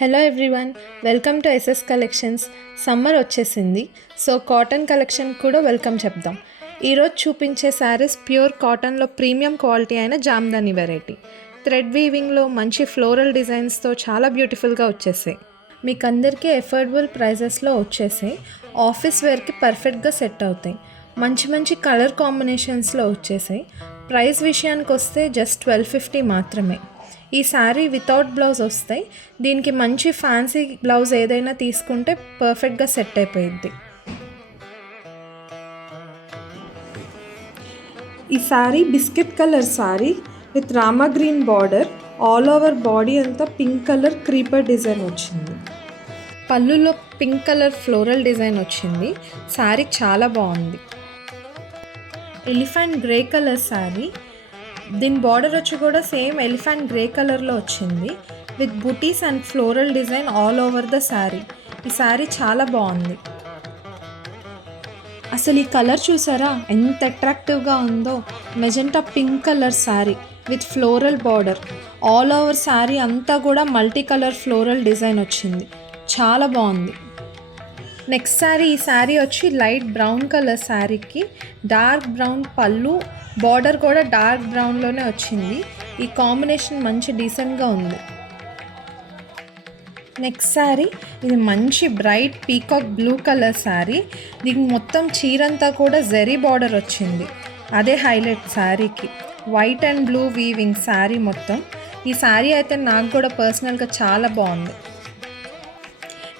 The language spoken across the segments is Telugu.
Hello everyone, welcome to SS collections. Summer వచ్చేసింది, సో కాటన్ కలెక్షన్ కూడా వెల్కమ్ చెప్దాం. ఈరోజు చూపించే శారీస్ ప్యూర్ కాటన్లో ప్రీమియం క్వాలిటీ అయిన జామ్దాని వెరైటీ. థ్రెడ్ వీవింగ్లో మంచి ఫ్లోరల్ డిజైన్స్తో చాలా బ్యూటిఫుల్గా వచ్చేసాయి. మీకు అందరికీ ఎఫోర్డబుల్ ప్రైజెస్లో వచ్చేసాయి. ఆఫీస్ వేర్కి పర్ఫెక్ట్గా సెట్ అవుతాయి. మంచి మంచి కలర్ కాంబినేషన్స్లో వచ్చేసాయి. ప్రైస్ విషయానికి వస్తే జస్ట్ 1250 మాత్రమే. ఈ శారీ వితౌట్ బ్లౌజ్ వస్తాయి. దీనికి మంచి ఫ్యాన్సీ బ్లౌజ్ ఏదైనా తీసుకుంటే పర్ఫెక్ట్గా సెట్ అయిపోయిద్ది. ఈ sari biscuit colour sari with Rama green border. All over body అంతా పింక్ కలర్ క్రీపర్ డిజైన్ వచ్చింది. పళ్ళులో పింక్ కలర్ ఫ్లోరల్ డిజైన్ వచ్చింది. శారీ చాలా బాగుంది. Elephant grey colour sari. దీని బార్డర్ వచ్చి కూడా సేమ్ ఎలిఫెంట్ గ్రే కలర్లో వచ్చింది with buttis and floral design all over the sari. ఈ శారీ చాలా బాగుంది. అసలు ఈ కలర్ చూసారా ఎంత అట్రాక్టివ్గా ఉందో. Magenta pink colour sari with floral border. All over sari అంతా కూడా మల్టీ కలర్ ఫ్లోరల్ డిజైన్ వచ్చింది. చాలా బాగుంది. నెక్స్ట్ శారీ, ఈ శారీ వచ్చి లైట్ బ్రౌన్ కలర్ శారీకి డార్క్ బ్రౌన్ పళ్ళు, బార్డర్ కూడా డార్క్ బ్రౌన్లోనే వచ్చింది. ఈ కాంబినేషన్ మంచి డీసెంట్గా ఉంది. నెక్స్ట్ శారీ, ఇది మంచి bright peacock blue colour sari. దీనికి మొత్తం చీరంతా కూడా జెరీ బార్డర్ వచ్చింది. అదే హైలైట్ శారీకి. White and blue weaving sari మొత్తం. ఈ శారీ అయితే నాకు కూడా పర్సనల్గా చాలా బాగుంది.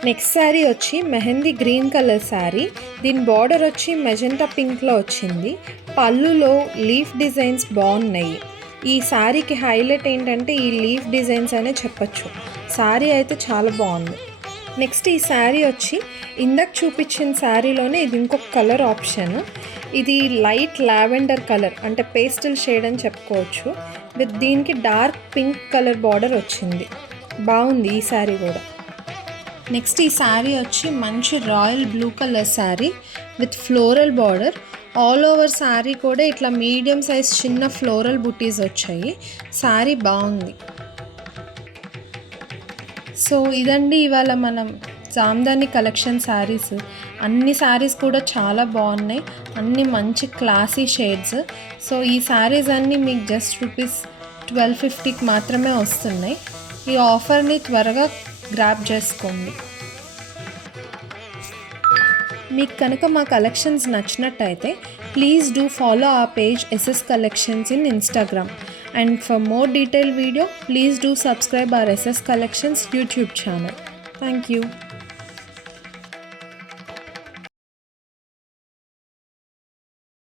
నెక్స్ట్ శారీ వచ్చి మెహందీ గ్రీన్ కలర్ శారీ. దీని బార్డర్ వచ్చి మెజెంటా పింక్లో వచ్చింది. పళ్ళులో లీఫ్ డిజైన్స్ బాగున్నాయి. ఈ శారీకి హైలైట్ ఏంటంటే ఈ లీఫ్ డిజైన్స్ అనే చెప్పచ్చు. శారీ అయితే చాలా బాగుంది. నెక్స్ట్ ఈ శారీ వచ్చి ఇందాక చూపించిన శారీలోనే ఇది ఇంకొక కలర్ ఆప్షన్. ఇది లైట్ లావెండర్ కలర్, అంటే పేస్టల్ షేడ్ అని చెప్పుకోవచ్చు. విత్ దీనికి డార్క్ పింక్ కలర్ బార్డర్ వచ్చింది. బాగుంది ఈ శారీ కూడా. నెక్స్ట్ ఈ శారీ వచ్చి మంచి royal blue colour sari with floral border. All over sari కూడా ఇట్లా మీడియం సైజ్ చిన్న ఫ్లోరల్ బుటీస్ వచ్చాయి. శారీ బాగుంది. సో ఇదండి ఇవాళ మనం జామ్దాని కలెక్షన్ శారీస్. అన్ని శారీస్ కూడా చాలా బాగున్నాయి. అన్ని మంచి క్లాసీ షేడ్స్. సో ఈ శారీస్ అన్నీ మీకు జస్ట్ ₹1250కి మాత్రమే వస్తున్నాయి. ఈ ఆఫర్ని త్వరగా గ్రాబ్ చేసుకోండి. మీకు కనుక మా కలెక్షన్స్ నచ్చినట్టయితే please do follow our page SS Collections in Instagram. And for more detailed video, please do subscribe our SS Collections YouTube channel. Thank you.